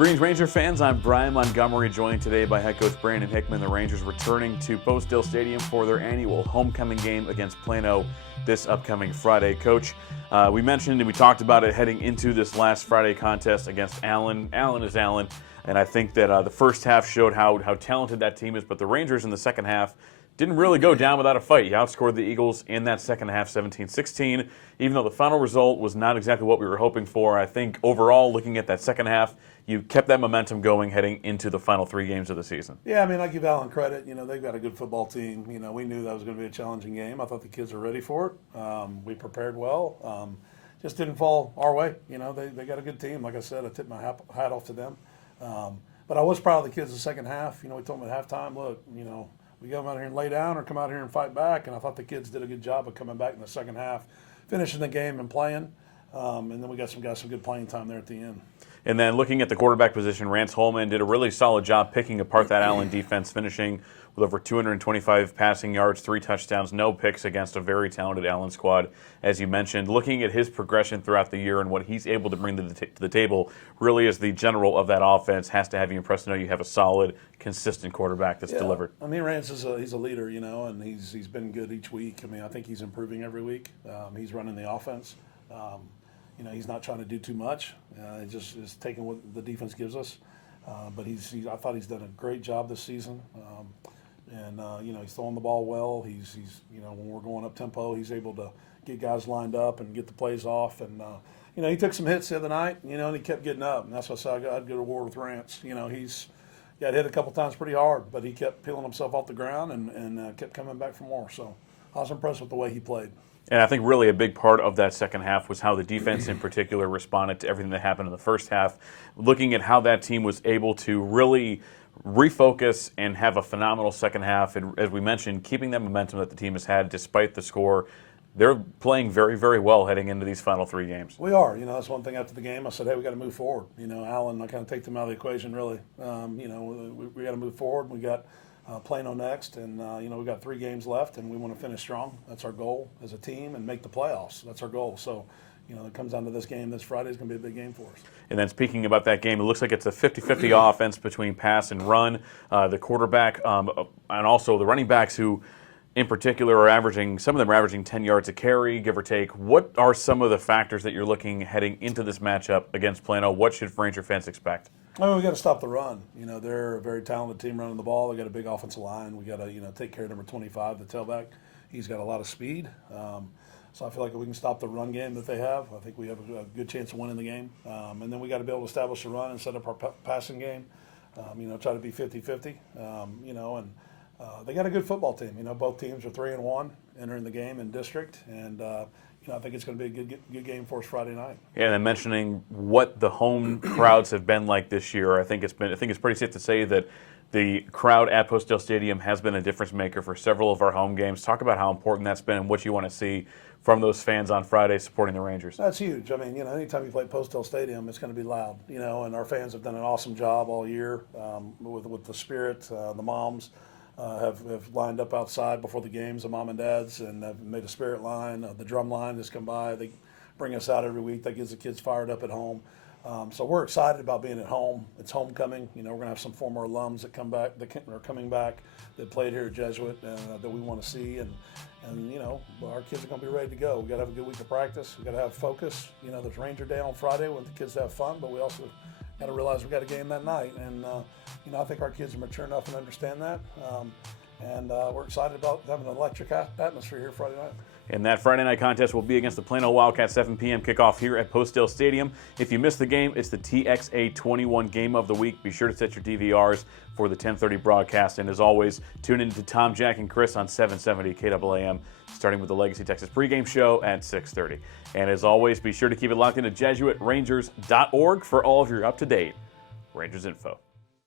Greens Ranger fans, I'm Bryan Montgomery, joined today by head coach Brandon Hickman. The Rangers returning to Post-Dale Stadium for their annual homecoming game against Plano this upcoming Friday. Coach, we mentioned and we talked about it heading into this last Friday contest against Allen. Allen is Allen, and I think that the first half showed how talented that team is, but the Rangers in the second half didn't really go down without a fight. You outscored the Eagles in that second half 17-16. Even though the final result was not exactly what we were hoping for, I think overall, looking at that second half, you kept that momentum going heading into the final 3 games of the season. Yeah, I mean, I give Allen credit. You know, they've got a good football team. You know, we knew that was going to be a challenging game. I thought the kids were ready for it. We prepared well. Just didn't fall our way. You know, they got a good team. Like I said, I tipped my hat off to them. But I was proud of the kids the second half. You know, we told them at halftime, look, you know, we come out here and lay down or come out here and fight back. And I thought the kids did a good job of coming back in the second half, finishing the game and playing. And then we got some good playing time there at the end. And then looking at the quarterback position, Rance Holman did a really solid job picking apart that Allen defense, finishing with over 225 passing yards, 3 touchdowns, no picks against a very talented Allen squad. As you mentioned, looking at his progression throughout the year and what he's able to bring to the table, really as the general of that offense, has to have you impressed to know you have a solid, consistent quarterback that's delivered. I mean, Rance is he's a leader, you know, and he's been good each week. I mean, I think he's improving every week. He's running the offense. You know, he's not trying to do too much. He just is taking what the defense gives us. But I thought he's done a great job this season. You know, he's throwing the ball well. He's you know, when we're going up tempo, he's able to get guys lined up and get the plays off. And you know, he took some hits the other night. You know, and he kept getting up. And that's why I said I'd go to war with Rance. You know, he's got hit a couple times pretty hard, but he kept peeling himself off the ground and kept coming back for more. So I was impressed with the way he played. And I think really a big part of that second half was how the defense in particular responded to everything that happened in the first half. Looking at how that team was able to really refocus and have a phenomenal second half, and as we mentioned, keeping that momentum that the team has had despite the score. They're playing very, very well heading into these final 3 games. We are. You know, that's one thing after the game. I said, hey, we got to move forward. You know, Allen, I kind of take them out of the equation, really. You know, we got to move forward. We got Plano next, and you know, we got 3 games left, and we want to finish strong. That's our goal as a team, and make the playoffs. That's our goal. So, you know, it comes down to this game this Friday. Is going to be a big game for us. And then speaking about that game, it looks like it's a 50-50 offense between pass and run. The quarterback and also the running backs, who in particular are averaging, some of them are averaging 10 yards a carry, give or take. What are some of the factors that you're looking heading into this matchup against Plano? What should Ranger fans expect? Well, we got to stop the run. You know, they're a very talented team running the ball. They got a big offensive line. We got to, you know, take care of number 25, the tailback. He's got a lot of speed. So I feel like if we can stop the run game that they have, I think we have a good chance of winning the game. And then we got to be able to establish a run and set up our passing game. You know, try to be 50-50. You know, and they got a good football team. You know, both teams are 3-1 entering the game in district, and you know, I think it's going to be a good game for us Friday night. Yeah, and then mentioning what the home crowds have been like this year, I think it's pretty safe to say that the crowd at Post-Dale Stadium has been a difference maker for several of our home games. Talk about how important that's been and what you want to see from those fans on Friday supporting the Rangers. That's huge. I mean, you know, anytime you play Post-Dale Stadium, it's going to be loud. You know, and our fans have done an awesome job all year with the spirit. The moms have lined up outside before the games, the mom and dads, and have made a spirit line. The drum line has come by. They bring us out every week. That gets the kids fired up at home. So we're excited about being at home. It's homecoming. You know, we're going to have some former alums that come back, that are coming back, that played here at Jesuit, that we want to see. And you know, our kids are going to be ready to go. We got to have a good week of practice. We got to have focus. You know, there's Ranger Day on Friday. We want the kids to have fun, but we also got to realize we got a game that night. And you know, I think our kids are mature enough and understand that. And we're excited about having an electric atmosphere here Friday night. And that Friday night contest will be against the Plano Wildcats, 7 p.m. kickoff here at Post-Dale Stadium. If you missed the game, it's the TXA 21 Game of the Week. Be sure to set your DVRs for the 10:30 broadcast. And as always, tune in to Tom, Jack, and Chris on 770 KAAM, starting with the Legacy Texas pregame show at 6:30. And as always, be sure to keep it locked into JesuitRangers.org for all of your up-to-date Rangers info.